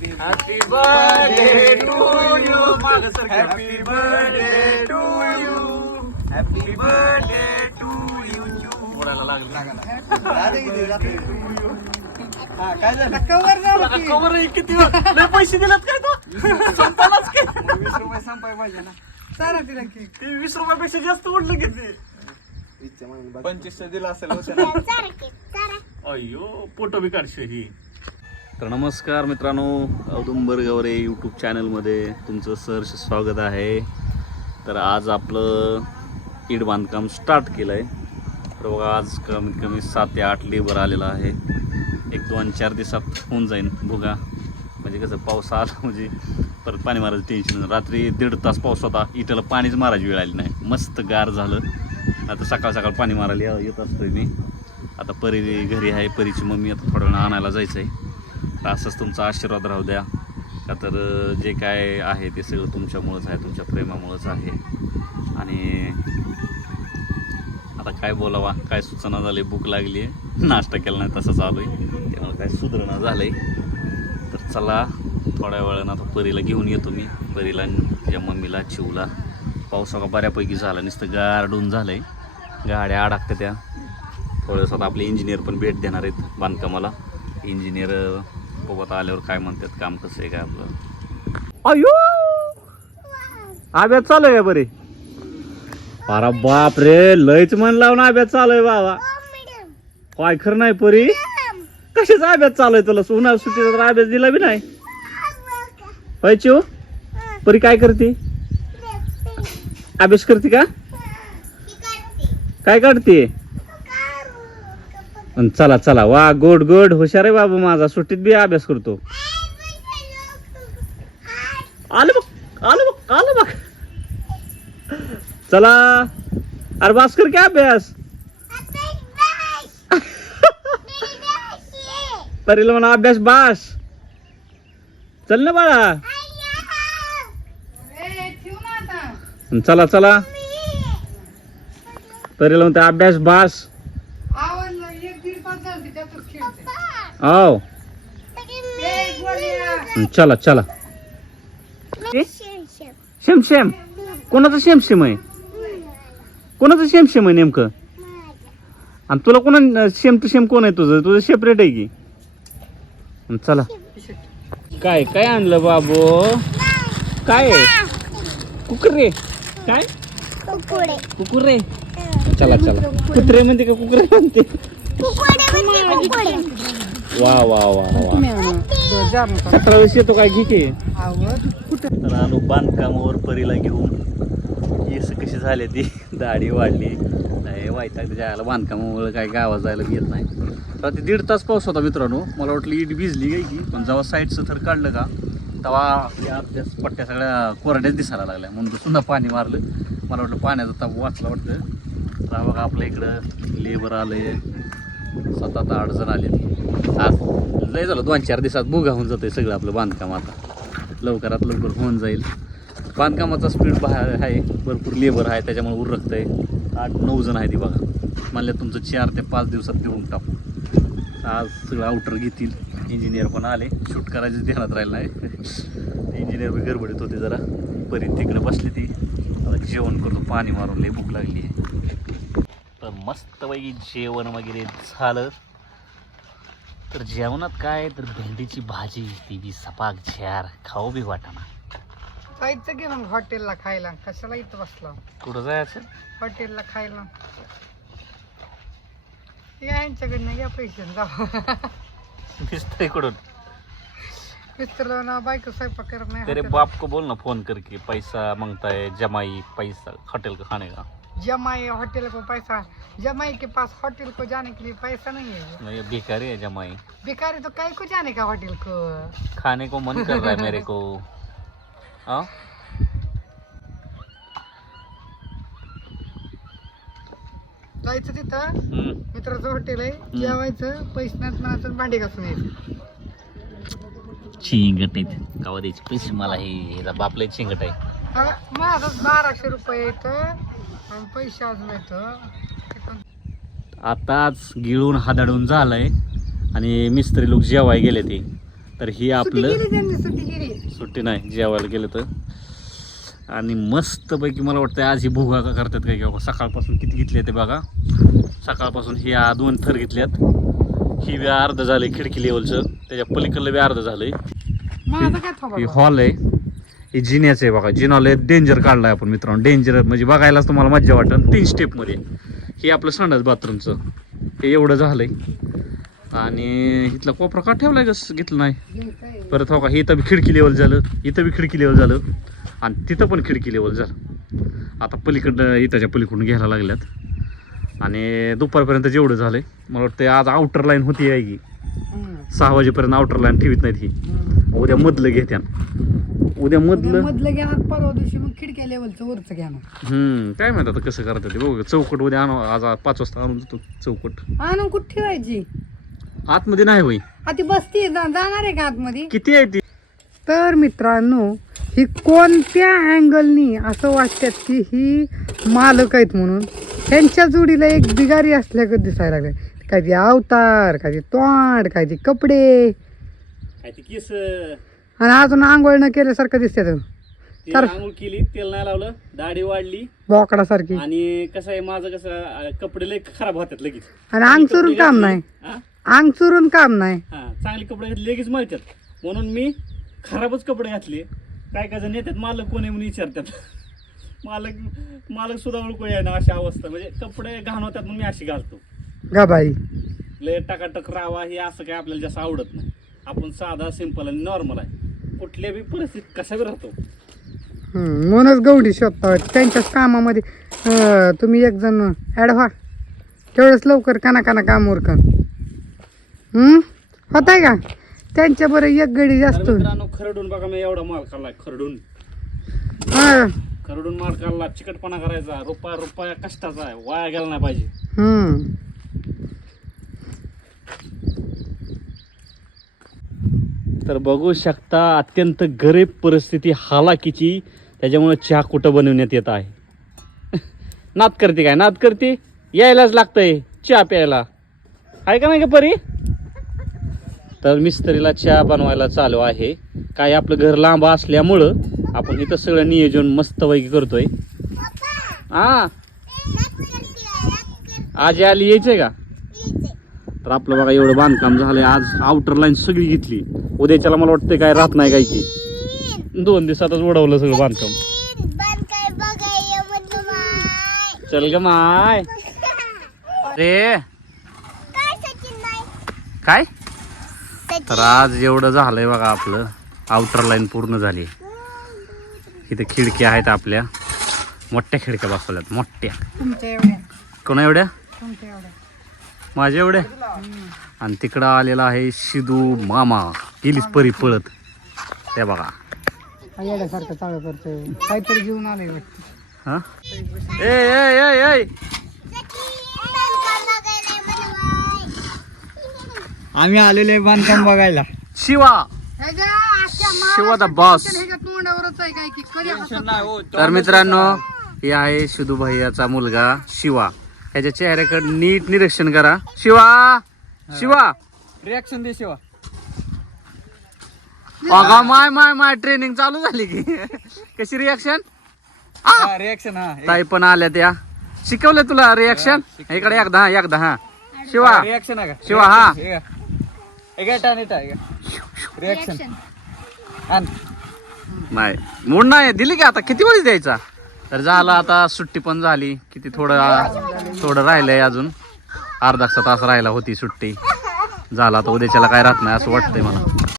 Happy birthday to you माग sir happy birthday to you happy birthday to you मोडायला लागला. काय झालं? Cover किती लय पैसे दिलेत काय तो? वीस रुपये. संपाय पाहिजे ना. तिला की. ते वीस रुपयापेक्षा जास्त उडलं किती पंचवीसशे दिला असेल अय्यो फोटो बी काढशो ही. तर नमस्कार मित्रांनो औदुंबर गवरे यूट्यूब चॅनलमध्ये तुमचं सहर्ष स्वागत आहे. तर आज आपलं ईड बांधकाम स्टार्ट केलं आहे तर बघा आज कमीत कमी सात ते आठ लेबर आलेला आहे. एक दोन चार दिवसात होऊन जाईन भुगा. म्हणजे कसं पाऊस आला म्हणजे परत पाणी मारायचं टेन्शन रात्री दीड तास पाऊस होता इथला पाणीच मारायची वेळ आली नाही. मस्त गार झालं. आता सकाळ सकाळ पाणी मारायला येत असतोय मी. आता परी घरी आहे परीची मम्मी आता थोड्या वेळा आणायला जायचं आहे तर असंच तुमचा आशीर्वाद राहू द्या. का तर जे काय आहे ते सगळं तुमच्यामुळंच आहे तुमच्या प्रेमामुळंच आहे. आणि आता काय बोलावा काय सूचना झाली भूक लागली आहे नाश्ता केला नाही तसं चालू आहे त्यामुळे काय सुधारणा झालं आहे तर चला थोड्या वेळानं आता परीला घेऊन येतो मी. परीला या मम्मीला चिवला. पावसाळा बऱ्यापैकी झाला नुसतं गारडून झालं आहे गाड्या अडकत्या त्या. थोडंसं आपले इंजिनियर पण भेट देणार आहेत बांधकामाला. इंजिनियर बघू आता आल्यावर काय म्हणतात काम कसं आहे काय आपलं? अयो! आब्यात चालू आहे बरे? अरे बाप रे लयच मन लावून अभ्यास चालू आहे बाबा. काय खरं नाही परी. कशाच अभ्यास चालू आहे तुला? उन्हाळ्यात सुट्टीचा तर अभ्यास दिला बी नाही. पाहिजे परी काय करते? अभ्यास करते का? काय काढते? अन चला चला. वा गोड गोड. हुशार आहे बाबा माझा. सुट्टीत बी अभ्यास करतो. आलं बघ आलं बघ आलं बघ. चला. अरे बास कर क्या अभ्यास? परीला म्हणा अभ्यास बास. चल ना बाळा. चला चला. परीला म्हणते अभ्यास बास एक दीड पाच झाली त्यातच खेळते आओ। चला चला? शेम शेम कोणाचं शेम शेम आहे? कोणाचं शेम शेम आहे नेमकं? आणि तुला कोणा शेम टू शेम कोण आहे तुझं? तुझं सेपरेट आहे की? चला. काय काय आणलं बाबू? काय? आहे कुकर. रे काय? कुकुर. रे चला चला. कुत्रे म्हणते का कुत्रे म्हणते? वा वा वा वा. सतरा वेळेस येतो काय घे की. तर आलो बांधकामावर परीला घेऊन. केस कशी झाले ती? दाढी वाढली. नाही त्याच्या आला बांधकामामुळे काय गावात जायला येत नाही. तर ते दीड तास पाऊस होता मित्रांनो. मला वाटलं ईट भिजली काय की. पण जेव्हा साईडचं थर काढलं का तेव्हा त्या त्या पट्ट्या सगळ्या कोरड्याच दिसायला लागल्या. म्हणून सुद्धा पाणी मारलं. मला वाटलं पाण्याचा ताप वाचला वाटतं. तर बघा आपल्या इकडं लेबर आले सात आठ आठ जण आले आज लय झालं दोन चार दिवसात बुगा होऊन जातं सगळं आपलं बांधकाम आता. लवकरात लवकर होऊन जाईल. बांधकामाचा स्पीड बाहेर आहे भरपूर लेबर आहे त्याच्यामुळे उरकत आहे आठ नऊ जण आहे ती बघा. म्हणलं तुमचं चार ते पाच दिवसात देऊन टाकू. आज सगळं आउटर घेतील. इंजिनियर पण आले. शूट करायचं ध्यानात राहिलं नाही. इंजिनियर बी गडबडीत होते जरा. परी तिकडे बसली ती. आता जेवण करतो. पाणी मारून लई भूक लागली आहे. तर मस्तपैकी जेवण वगैरे झालं. तर जेवणात काय? तर भेंडीची भाजी ती बी सपाक झार खाऊ बी वाटाणा. जायचं की मग हॉटेलला खायला? कशाला इथं बसला? कुठं जायचं? हॉटेलला खायला. या यांच्याकडनं या पैसे जाऊ दिसतंय कुठून मिस्टर ना बायको स्वयंपाक करत नाही तेरे हॉटेलला. बाप को बोल ना फोन करके पैसा मांगता है जमाई पैसा होटल का खाने का? जमाई होटल को पैसा जमाई के पास होटल को जाने के लिए पैसा नहीं है। मैं भिखारी है जमाई। भिखारी तो कई को जाने का होटल को? खाने को मन कर रहा है मेरे को। हाँ? जायचं तिथं. मित्राचं हॉटेल आहे. जेवायचं पैसे नाच म्हणायचं भांडी घासून यायचं. चिंगट आहेत. कावा द्यायचे पैसे? मला हे बापला चिंगट आहे. हा, माझं बाराशे रुपये येतं पैसे अजून येतं आताच गिळून हादाडून झालंय आणि मिस्त्री लोक जेवाय गेले ते. तर ही आपलं सुट्टी नाही जेवायला गेलं तर. आणि मस्तपैकी मला वाटतं आज ही भुगा का करतात काय? किंवा सकाळपासून किती घेतले ते बघा. सकाळपासून ही आ- दोन थर घेतल्यात. ही बी अर्ध झालंय खिडकी लेवलचं त्याच्या पलीकडलं बी अर्ध झालंय. ही हॉल आहे. ही जिन्याचं आहे बघा. जिनाला डेंजर काढलाय आपण मित्रांनो. डेंजर म्हणजे बघायलाच तुम्हाला मज्जा वाटेल तीन स्टेपमध्ये हे आपलं संडास बाथरूमचं. हे एवढं झालंय. आणि इथला कोपरा का ठेवलाय कस घेतलं नाही. परत हो का? हे इथं बी खिडकी लेवल झालं. इथं बी खिडकी लेवल झालं. आणि तिथं पण खिडकी लेवल झालं. आता पलीकडनं इथंच्या पलीकडून घ्यायला लागल्यात. आणि दुपारपर्यंत जेवढं झालंय मला वाटतं आज आउटर लाईन होती आहे की सहा वाजेपर्यंत आउटर लाईन ठेवीत नाहीत ही. उद्या मधलं घेत्या उद्या मधलं? मधलं घ्या परवा दिवशी मग खिडक्या लेवलचं वरचं घ्या ना हम्म काय माहीत आता कसं करतात ते. बघू चौकट उद्या आणू आज पाच वाजता आणून देतो चौकट. आणून कुठे ठेवायची? आतमध्ये नाही होई. आ ती बसती जा- जाणार आहे का आतमध्ये? किती आहे ती? तर मित्रांनो ही कोणत्या अँगलनी असं वाटतात की ही मालक आहेत म्हणून? त्यांच्या जोडीला एक बिगारी असल्यागत दिसायला लागले काय ते अवतार काय ते तोंड काय ते कपडे? काय ती केस? आणि अजून आंघोळ न केल्यासारखं दिसतात ती. तर- आंघोळ केली तेल नाही लावलं दाढी वाढली. बोकडासारखी. आणि कसं आहे माझं कसं अं, कपडे लय खराब होतात लगेच. आणि अंग चुरून काम नाही. हा? अंग चुरून काम नाही. हा चांगले कपडे घातले लगेच मळतात. म्हणून मी खराबच कपडे घातले. काय काय जण येतात मालक कोण आहे म्हणून विचारतात. मालक मालक सुद्धा ओळखू ना अशी अवस्था. म्हणजे कपडे घाण होतात म्हणून मी अशी घालतो. गा बाई. लय टकाटक राहावा हे असं काय आपल्याला जास्त आवडत नाही. आपण साधा सिंपल आणि नॉर्मल आहे. कुठल्या बी परिस्थितीत कसा बी राहतो? हम्म, म्हणूनच गवडी शोधता. त्यांच्याच कामामध्ये अं, तुम्ही एक जण ॲड व्हा. तेवढंच लवकर काना काना काम उरकन होत आहे का? त्यांच्या बरं एक गडी तर जास्त. मित्रांनो खरडून बघा मी एवढा माल खाल्लाय खरडून. हा. खरडून माल खाल्ला चिकटपणा करायचा रुपया रुपया कष्टाचा आहे वाया गेला नाही पाहिजे. हम्म. तर बघू शकता अत्यंत गरीब परिस्थिती हालाकीची. त्याच्यामुळे चहा कुठं बनवण्यात येत आहे? नाद करते काय? नाद करते? यायलाच लागतंय चहा प्यायला. आहे का नाही का परी? तर मिस्त्रीला चहा बनवायला चालू आहे. काय आपलं घर लांब असल्यामुळं आपण इथं सगळं नियोजन मस्तपैकी करतोय. हा? आज आली यायचंय का? तर आपलं बघा एवढं बांधकाम झालंय. आज आउटर लाईन सगळी घेतली. उद्याच्याला मला वाटतं काय राहत नाही काय की. दोन दिवसातच उडवलं सगळं बांधकाम. चल ग माय. रे काय? तर आज एवढं झालंय बघा आपलं. आउटर लाईन पूर्ण झाली. इथे खिडक्या आहेत आपल्या. मोठ्या खिडक्या बसवल्यात मोठ्या. तुमच्या एवढ्या. कोणा एवढ्या. माझ्या एवढ्या आणि तिकडं आलेला आहे शिदू मामा. गेलीच परी पळत. त्या बघा. हा येड्यासारखं चालू करतोय. काहीतरी घेऊन वाटतं. हा? ए ए ए ए! आम्ही आलेले बांधकाम बघायला. शिवा! शिवा द महाराष्ट्रात बॉस तर मित्रांनो हे आहे शिदू भैयाचा मुलगा शिवा. ह्याच्या चेहऱ्याकडे नीट निरीक्षण करा. शिवा! शिवा! रिॲक्शन दे शिवा. अगा माय माय माय ट्रेनिंग चालू झाली की. कशी रिॲक्शन रिॲक्शन हा ताई पण आल्या त्या शिकवलं तुला रिॲक्शन इकडे एकदा हा एकदा हा. शिवा. रिॲक्शन आहे का? शिवा, हा. रिॲक्शन नाही. मूड नाही. दिली की आता किती वेळेस द्यायचा? तर झालं आता सुट्टी पण झाली. किती थोडं थोडं राहिलंय अजून. अर्धा तास राहिला होती सुट्टी. झाला तर उद्याच्याला काय राहत नाही असं वाटतंय मला.